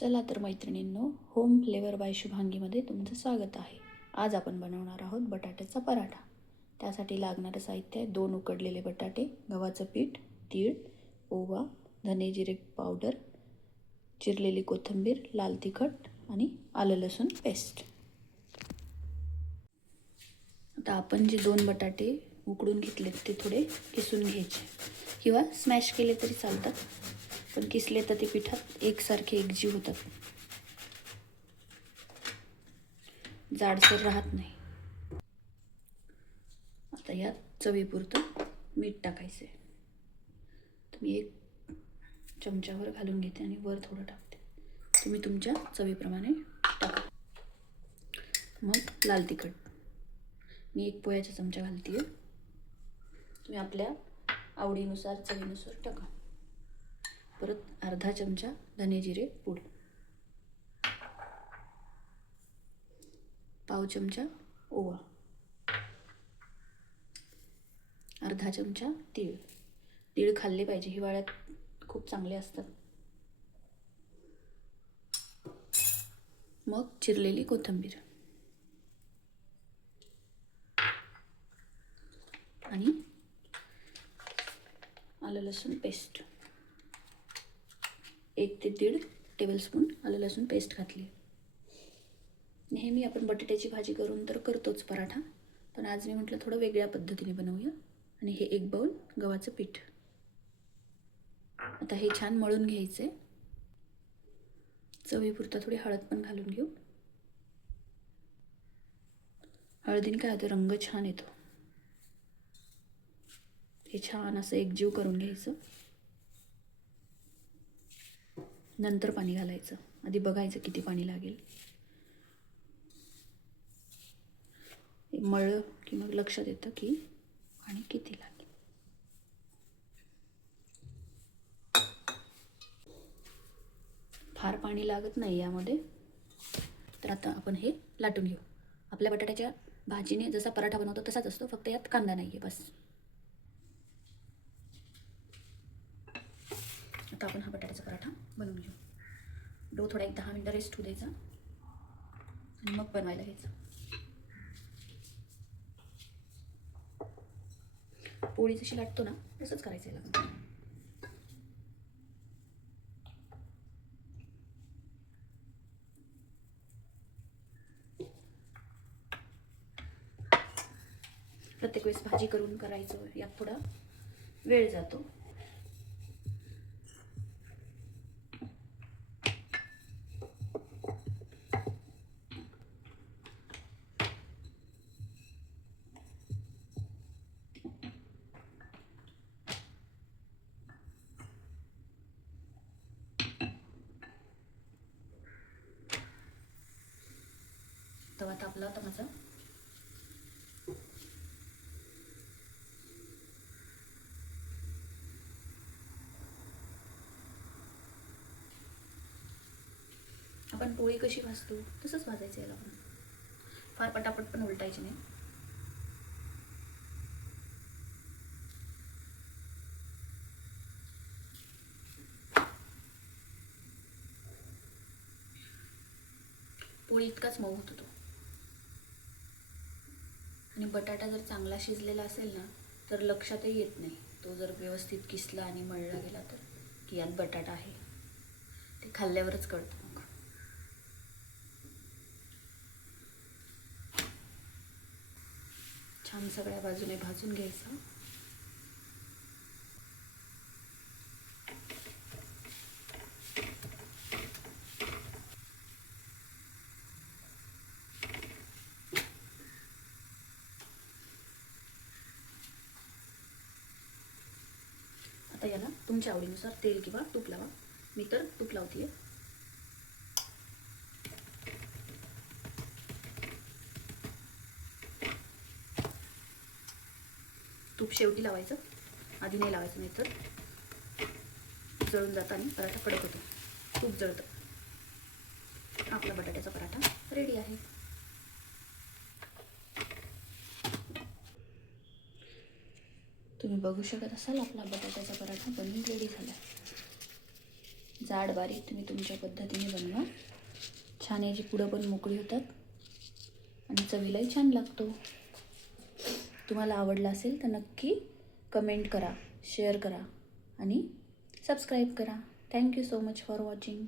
चला तर मैत्रिणींनो होम फ्लेवर बाय शुभांगीमध्ये तुमचं स्वागत आहे. आज आपण बनवणार आहोत बटाट्याचा पराठा. त्यासाठी लागणारं साहित्य आहे दोन उकडलेले बटाटे गव्हाचं पीठ तीळ ओवा धने जिरे पावडर चिरलेली कोथिंबीर लाल तिखट आणि आलं लसूण पेस्ट. आता आपण जे दोन बटाटे उकडून घेतलेत ते थोडे किसून घ्यायचे. किंवा स्मॅश केले तरी चालतात. पण किसले तर ते पिठात एकसारखे एकजीव होतात. जाडसर राहत नाही. आता यात चवीपुरतं मीठ टाकायचं आहे तुम्ही एक चमच्यावर घालून घेते आणि वर थोडं टाकते. तुम्ही तुमच्या चवीप्रमाणे टाका. मग लाल तिखट. मी एक पोह्याचा चमचा घालते आहे तुम्ही आपल्या आवडीनुसार चवीनुसार टाका. परत अर्धा चमचा धने जिरे पूड. पाव चमचा ओवा. अर्धा चमचा तीळ. तीळ खाल्ले पाहिजे. हिवाळ्यात खूप चांगले असतात. मग चिरलेली कोथिंबीर. आणि आलं लसूण पेस्ट एक ते दीड टेबलस्पून आलं लसूण पेस्ट घातली. नेहमी आपण बटाट्याची भाजी करून तर करतोच पराठा पण आज मी म्हटलं थोडं वेगळ्या पद्धतीने बनवूया. आणि हे एक बाऊल गव्हाचं पीठ. आता हे छान मळून घ्यायचं आहे चवीपुरता थोडी हळद पण घालून घेऊ. हळदीने काय होतं? रंग छान येतो. हे छान असं एकजीव करून घ्यायचं. नंतर पाणी घालायचं. आधी बघायचं किती पाणी लागेल. हे मळलं की मग लक्षात येतं की पाणी किती लागेल. फार पाणी लागत नाही यामध्ये. तर आता आपण हे लाटून घेऊ. आपल्या बटाट्याच्या भाजीने जसा पराठा बनवतो तसाच असतो. फक्त यात कांदा नाही आहे बस. आता आपण हा बटाट्याचा पराठा बनवून घेऊ. डो थोडा एक दहा मिनटं रेस्ट होऊ द्यायचा. आणि मग बनवायला घ्यायचा. पोळी जशी लाटतो ना तसंच करायचं आहे लागतं प्रत्येक वेळेस भाजी करून करायचं यात थोडा वेळ जातो. तवा तापला होता माझा. आपण पोळी कशी भाजतो तसंच भाजायचं याला आपण फार पटापट पण उलटायची नाही. पोळी इतकाच मऊ होतो तो आणि बटाटा जर चांगला शिजलेला असेल ना तर लक्षातही येत नाही. तो जर व्यवस्थित किसला आणि मळला गेला तर की यात बटाटा आहे. ते खाल्ल्यावरच कळतं मग. छान सगळ्या बाजूने भाजून घ्यायचं. आता याला तुमच्या आवडीनुसार तेल किंवा तूप लावा. मी तर तूप लावते तूप शेवटी लावायचं. आधी नाही लावायचं नाही तर जळून जातं आणि पराठा कडक होतो. तूप जळतं. आपला बटाट्याचा पराठा रेडी आहे. तुम्ही बघू शकत असाल आपला बटाट्याचा पराठा बनवून रेडी झाला. जाड बारीक तुम्ही तुमच्या पद्धतीने बनवा. छान याची पुढं पण मोकळी होतात. आणि चवीलाही छान लागतो. तुम्हाला आवडला असेल तर नक्की कमेंट करा शेअर करा आणि सबस्क्राईब करा. Thank you so much for watching